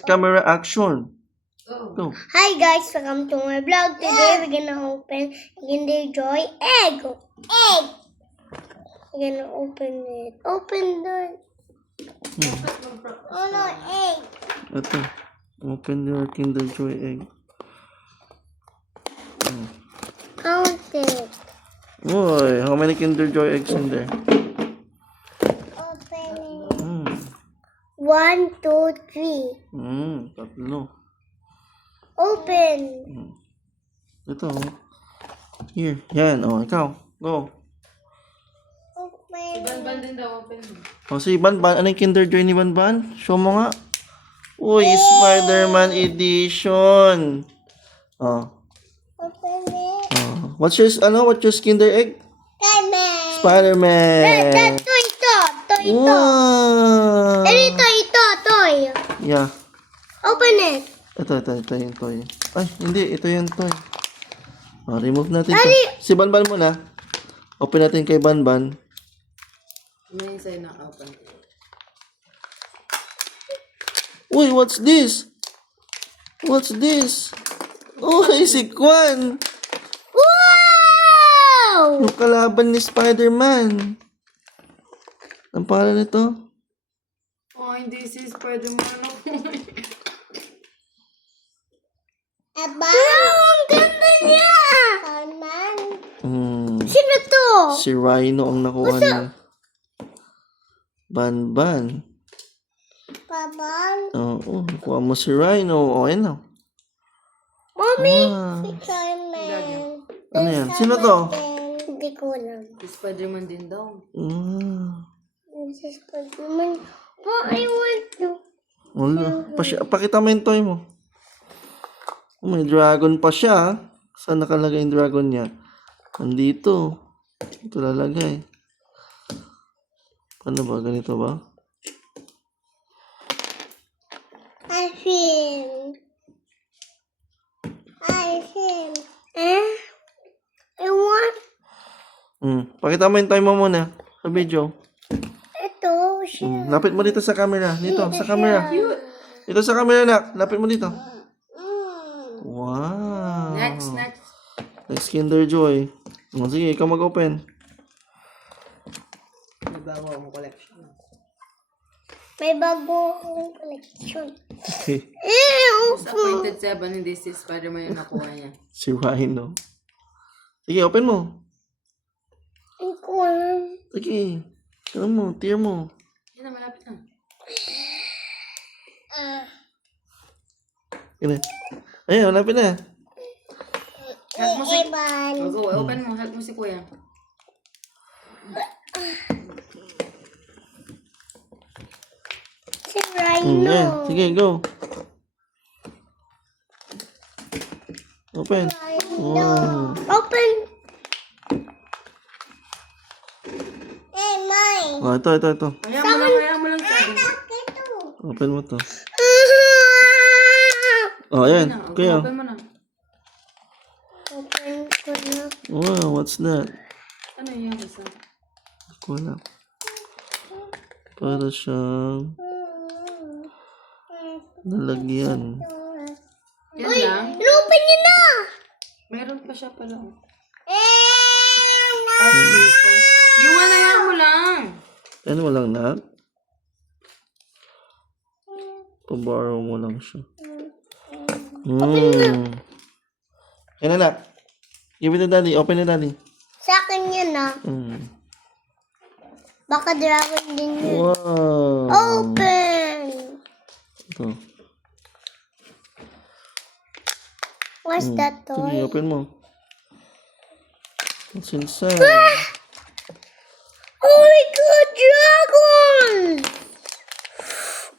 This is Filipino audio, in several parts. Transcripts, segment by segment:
Camera action. Go. Hi guys, welcome to my vlog. Today we're gonna open Kinder Joy egg. We're gonna open it. Open the. Oh no, egg. Ito. Open your Kinder Joy egg. Count it. Boy, how many Kinder Joy eggs in there? Open it. 1, Mm. 2, 3. Tatlo. Open. Ito. Here. Yan. Ikaw. Go. Open. Ban din daw, open mo. Si Banban. Ano yung Kinder Joy ni Banban? Show mo nga. Uy, Spider-Man edition. Open it. What's your Kinder egg? Spider-Man. Spider-Man. Toy. Wow. Toy. Yeah. Open it. Ito yung toy. Ay, hindi. Ito yung toy. Remove natin to. Daddy! Si Banban muna. Open natin kay Banban. May sa'yo na open. Uy, what's this? Uy, si Kwan. Wow! Yung kalaban ni Spider-Man. Ang pangalan nito? Oh, hindi si Spider-Man ako. Wow, ang ganda niya! Sino to? Si Rhino ang nakuha ni Banban. Paban? Oo, nakuha mo si Rhino. O, yan na. Mommy! Ah, Spider-Man. ano yan? Sino to? Hindi ko alam. Si Spider-Man din daw. This is Spider-Man. Oh, I want to. Wala. Pakita mo yung toy mo. May dragon pa siya. Saan nakalagay yung dragon niya? Nandito. Ito lalagay. Ano ba? Ganito ba? I feel. I want. Pakita mo yung toy mo muna. Sa video. Ito, siya. Lapit mo dito sa camera. Dito, sa camera. Dito sa camera, nak. Lapit mo dito. Wow. Next. Next Kinder Joy. Sige, ikaw mag-open. May bago akong collection. May bago akong collection. Okay. Disappointed 7, hindi si Spider-Man yung nakuha niya. Si Rhino. Sige, open mo. Hindi ko alam. Sige. Ano mo? Tear mo. Yan na, malapit na. Yan na. Ayun, malapit na. Help mo si... Eban. Go, open mo. Help mo si Kuya. Si Rhino. Yan. Sige, go. Open. Wow. Open. Hey, mine. Ito. Kaya mo lang sabi. Open mo to. Ayan. Kaya. Open mo na. Open ko na. Wow, what's that? Ano yung isa? Wala. Para siyang nalagyan. Yan lang. Inopen niyo na. Meron pa siya pala. No. Yung wala mo lang. Ano walang na? Paborrow mo lang siya. Yan na. Give it to daddy. Open it, daddy. Sa akin yun ah. Baka dragon din yun. Wow. Open. Ito. What's that Sige, toy? open mo. What's inside? Oh my god, dragon!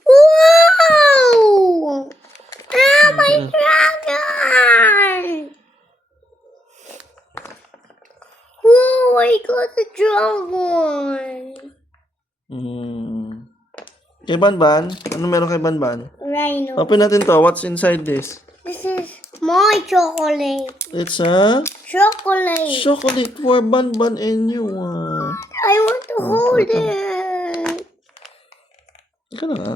Wow! My dragon! Oh my god, the dragon! Kay Banban? Ano meron kay Banban? Rhino. Open natin to. What's inside this? This is my chocolate. It's a Chocolate. chocolate for Banban and you. I want to hold it. Ika na nga.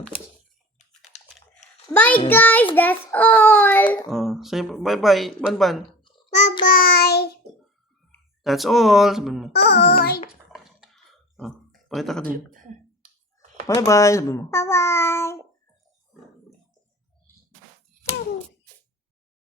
Bye guys, that's all. Oh, say bye-bye, Banban. Bye-bye. That's all. Sabihin mo. Bye. Oh, pakita ka din. Bye-bye, sabihin mo. Bye-bye.